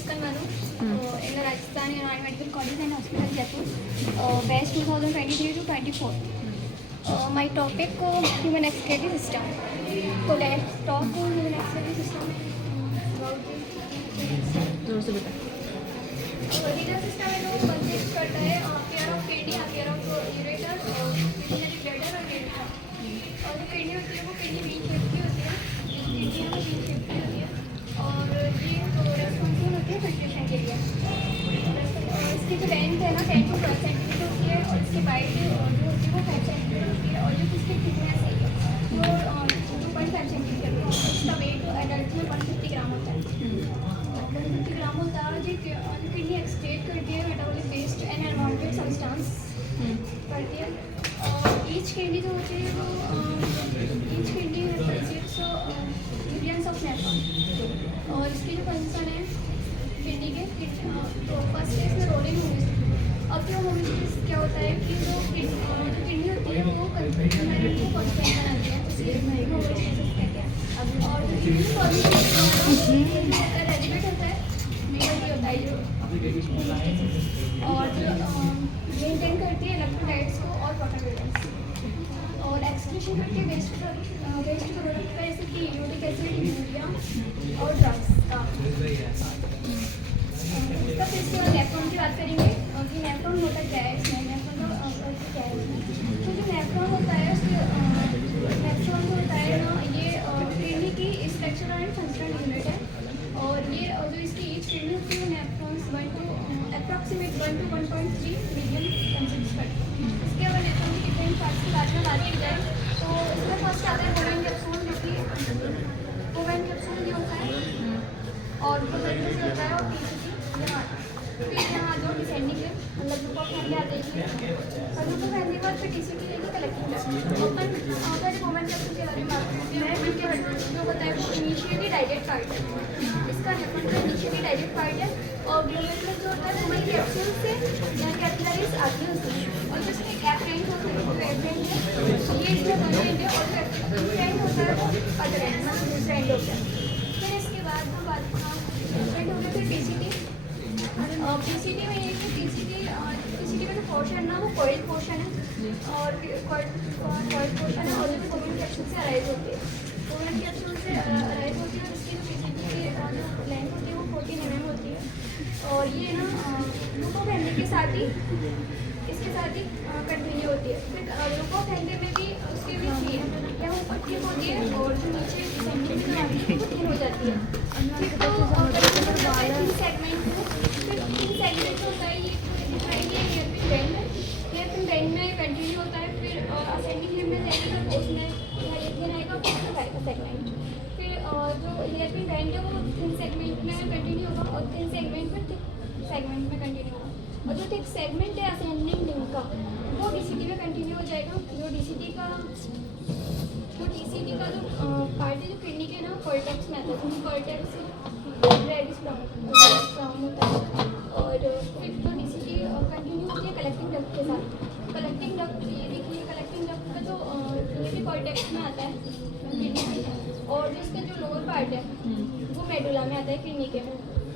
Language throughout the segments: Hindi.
मुस्कान मानू in the Rajasthan Union Medical College and Hospital Jaipur, batch 2023 to 24. My topic human excretory system. So let's talk about human excretory system. Renal system है जो कंसिस्ट करता है pair of kidney, pair of ureter, urinary bladder और यूरेटर. और जो किडनी होती है वो किडनी वी शेप की होती है, किडनी हमें वी शेप की होती है और ये रेस्पॉन्सिबल होती है फिल्ट्रेशन के लिए. इसकी जो लेंथ है ना 10 to 12 सेंटीमीटर होती है और इसकी हाइट जो होती है वो 5 सेंटीमीटर होती है और जो इसकी थिकनेस है वो 2.5 सेंटीमीटर होती है. इसका वेट एडल्ट में 150 ग्राम होता है. 150 ग्राम होता है जो किडनी एक्सक्रीट करती है metabolic waste and environmental substance करती है. ईच किडनी जो होती है वो each kidney consists millions of nephron और इसकी जो फंक्शन है किडनी के तो फर्स्ट है इसमें रोलिंग होमोसिस. अब जो होमोसिस क्या होता है कि जो किडनी होती है वो कंसोनेंट को कॉन्स्टेंट बनाती है, इसलिए होमोसिस कहते हैं. और जो किडनी सॉल्यूशन रेडिमेट होता है मेरा होता है जो और जो मेंटेन करती है इलेक्ट्रोलाइट्स को और वाटर वेलेंस और एक्सक्रीशन करती है वेस्ट प्रोडक्ट का जैसे कि यूरिक एसिड, यूरिया और ड्रग्स का. इसका फिर इसके बाद नेफ्रॉन की बात करेंगे कि नेफ्रॉन होता क्या है. इसमें नेफ्रॉन का क्या है इसमें तो जो नेफ्रॉन होता है नेफ्रॉन जो होता है ना ये किडनी की स्ट्रक्चरल एंड फंक्शनल यूनिट है और ये जो इसकी ईच किडनी होती है नेफ्रॉन्स 1 to 1.3 मिलियन कंसिस्ट करती है. इसके अगर नेफ्रॉन की डिफरेंट पार्ट्स की बात की जाए तो इसमें फर्स्ट आता है बोवेन कैप्सूल जो कि बोवेन कैप्सूल ये होता है और प्रोसेस होता है और फिर यहाँ जो डिसेंडिंग है मतलब ग्रुप ऑफ फैमिली आते हैं और ग्रुप ऑफ फैमिली पर फिर टीसीटी लेके कलेक्टिंग ओपन पहले मोमेंट कैप्सूल के बारे में बात करते हैं. इनके हेड जो होता है वो इनिशियली डाइजेट पार्ट है. इसका नेफ्रॉन का इनिशियली डाइजेट पार्ट है और ग्लोमेरुलस जो होता है वो कैप्सूल से यहाँ कैपिलरीज आती है उसमें और जिसमें एफ्रेंट होता है वो एफ्रेंट है ये जो एंड है और एफ्रेंट होता है वो अदर एंड मतलब दूसरा एंड होता है. फिर इसके बाद हम बात एफ्रेंट हो गया फिर पीसीटी. पीसीटी में ये कि पीसीटी में जो पोर्शन ना वो कॉइल पोर्शन है और कॉइल पोर्शन है और जो कोविड कैप्सूल से अराइज होती है. कोविड कैप्सूल से अराइज होती है और इसकी जो पीसीटी की जो लेंथ होती है वो 14 mm होती है और ये ना ग्लूको फैमिली के साथ ही इसके साथ ही कंटिन्यू होती है. फिर ग्लूको फैमिली में भी उसके भी थी या वो पट्टी होती है और जो नीचे सेंटीमीटर आती है वो थिन हो जाती है. फिर सेगमेंट सेगमेंट होता है ये हेयरपिन बैंड है. हेयरपिन बैंड में कंटिन्यू होता है फिर असेंडिंग लिम्ब में जाएगा तो उसमें हेयरपिन आएगा फिर आएगा सेगमेंट. फिर जो हेयरपिन बैंड है वो थिन सेगमेंट में कंटिन्यू होगा और थिन सेगमेंट में थिक सेगमेंट में कंटिन्यू होगा और जो थिक सेगमेंट है असेंडिंग लिम्ब का वो डीसीटी में कंटिन्यू हो जाएगा. जो डीसीटी का जो पार्ट है जो किडनी के ना कॉर्टेक्स में आता है कॉर्टेक्स रेडिस ब्राउन होता है और फिर जो डीसीटी कंटिन्यू होती है कलेक्टिंग डक्ट के साथ. कलेक्टिंग डक्ट ये देखिए कलेक्टिंग डक्ट का जो ये भी कॉर्टेक्स में आता है किडनी में और जो इसका जो लोअर पार्ट है वो मेडुला में आता है किडनी के.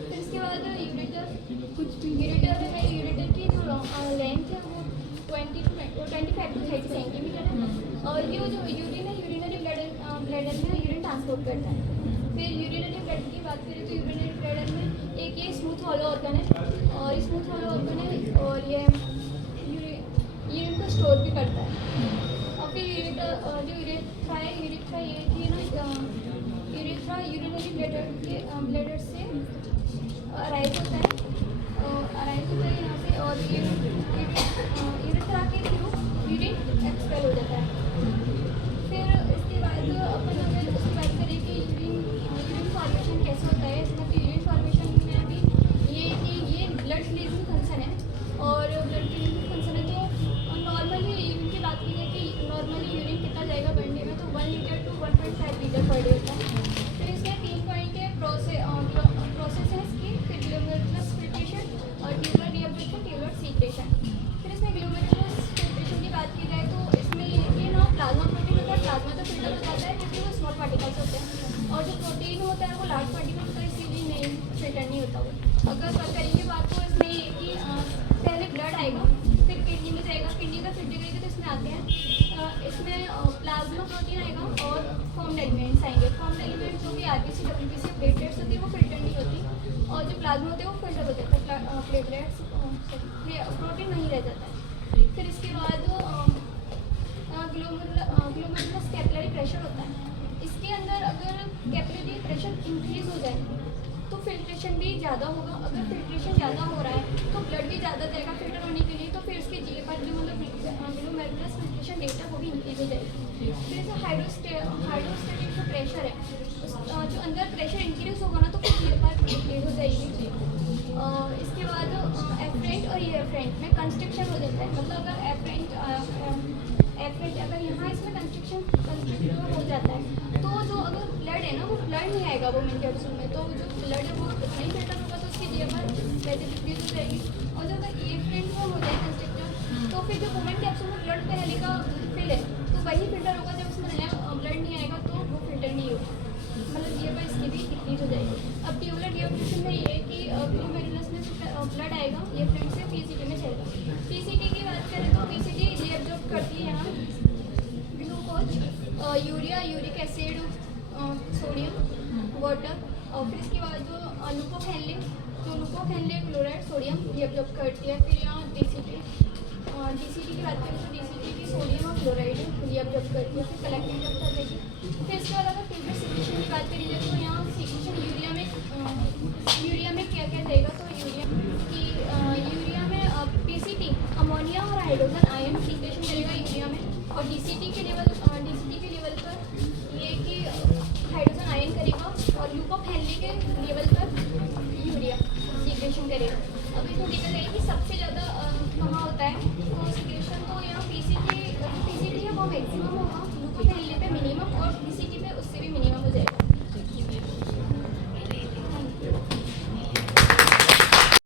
फिर इसके बाद यूरेटर में यूरेटर की जो लेंथ है वो 25 to 30 सेंटीमीटर है और ये जो यूरिन है यूरिनरी ब्लैडर में यूरिन ट्रांसपोर्ट करता है. फिर यूरिनरी ब्लैडर की बात करें तो यूरिनरी ब्लैडर में एक ये स्मूथ हॉलो ऑर्गन है और स्मूथ हॉलो ऑर्गन है और ये यूरिन को स्टोर भी करता है. और फिर जो यूरेथ्रा ये थी ना यूरेथ्रा यूरिनरी ब्लैडर से अराइज होता है यहाँ से और ये यूरेथ्रा के थ्रू यूरिन एक्सपेल हो जाता है. फिर इसके बाद अपन अगर उसकी बात करें कि यूरिन फॉर्मेशन कैसे होता है इसमें तो यूरिन फॉर्मेशन में भी ये कि ये ब्लड रिलीजिंग फंक्शन है और ब्लड रिलीजिंग फंक्शन है तो नॉर्मली यूरिन की बात की जाए कि नॉर्मली यूरिन कितना जाएगा पर डे में तो 1 litre to 1.5 litre per day होता है. फिर इसके 3 पॉइंट है प्रोसेस है इसकी. फिर ग्लोमेरुलस फिल्ट्रेशन और ट्यूबुलर डीअब्रेशन ट्यूबुलर सीक्रेशन. फिर इसमें ग्लोमेरुलस फिल्ट्रेशन की बात की जाए तो इसमें ये ना प्लाज्मा प्रोटीन होता है. प्लाज्मा तो फिल्टर हो जाता है क्योंकि वो स्मॉल पार्टिकल्स होते हैं और जो प्रोटीन होता है वो लार्ज पार्टिकल्स होता है अगर करेंगे बात तो इसमें ये कि पहले ब्लड आएगा, फिर किडनी में जाएगा, किडनी का फिल्टर करेंगे तो इसमें आते हैं इसमें प्लाज्मा प्रोटीन आएगा और फॉर्म्ड एलिमेंट्स आएंगे। फॉर्म्ड एलिमेंट्स जो कि आरबीसी डब्ल्यूबीसी प्लेटलेट्स होती है वो फिल्टर नहीं होती, और जो प्लाज्मा होते हैं वो फिल्टर हो जाता है, प्लेटलेट्स प्रोटीन नहीं रह जाता है। फिर इसके बाद ग्लोमेरुलस कैपिलरी प्रेशर होता है। इसके अंदर अगर कैपिलरी प्रेशर इंक्रीज हो जाए तो फिल्ट्रेशन भी ज़्यादा होगा। अगर फिल्ट्रेशन ज़्यादा हो रहा है तो ब्लड भी ज़्यादा जाएगा फिल्टर होने के लिए, तो फिर उसके जीएफआर जो मतलब ग्लोमेरुलस फिल्ट्रेशन रेट है वो भी इंक्रीज हो जाएगी। फिर ऐसा हाइड्रोस्टेटिक जो प्रेशर है जो अंदर प्रेशर इंक्रीज होगा ना तो फिर जीएफआर इंक्रीज हो जाएगी। इसके बाद एफरेंट और ये एफरेंट में कंस्ट्रक्शन हो जाता है। मतलब अगर एफरेंट अगर यहाँ इसमें कंस्ट्रक्शन हो जाता है तो जो अगर ब्लड है ना वो ब्लड नहीं आएगा वो मेन कैप्सूल में, तो जो ब्लड है वो नहीं फिल्टर होगा तो उसकी जीएफआर वैसे डिक्रीज हो जाएगी। और जो अगर एफरेंट में हो जाए कंस्ट्रक्शन तो फिर जो वुमेन कैप्सूल में ब्लड पहले का फिल है तो वही फिल्टर होगा, जब उसमें नया ब्लड नहीं आएगा तो वो फिल्टर नहीं होगा, मतलब जीएफआर इसकी भी डिक्रीज हो जाएगी। अब ट्यूबुलर डिओप्रेशन में ये है कि ग्लोमेरुलस में ब्लड आएगा ये फ्रेंड से पीसीटी में जाएगा। पीसीटी की बात करें तो पीसीटी रीअब्जॉर्ब करती है यहाँ glucose, urea, uric acid, sodium, water, और फिर इसके बाद जो लुकोफेनलिक क्लोराइड सोडियम रीअब्जॉर्ब करती है। फिर यहाँ डीसीटी की बात करें तो डीसीटी भी सोडियम और क्लोराइड रीअब्जॉर्ब करती है। फिर कलेक्टिंग डक्ट आ जाएगी। फिर इसके बाद अगर ट्यूबुलर सिक्रेशन की बात करेंगे तो यहाँ सिक्रेशन यूरिया में क्या क्या जाएगा, तो यूरिया में पीसीटी अमोनिया और हाइड्रोजन आयन सिक्रेशन करेगा यूरिया में, और डीसीटी के लेवल पर ये कि हाइड्रोजन आयन करेगा, और ल्यूकोफेनलिक के लेवल पर यूरिया सिक्रेशन करेगा। अब इसमें देखा जाए कि सबसे ज़्यादा कहाँ होता है तो सिक्रेशन, तो यहाँ पीसीटी है वो मैक्सिमम होगा, ल्यूकोफेनलिक पे मिनिमम और डीसीटी पे उससे भी मिनिमम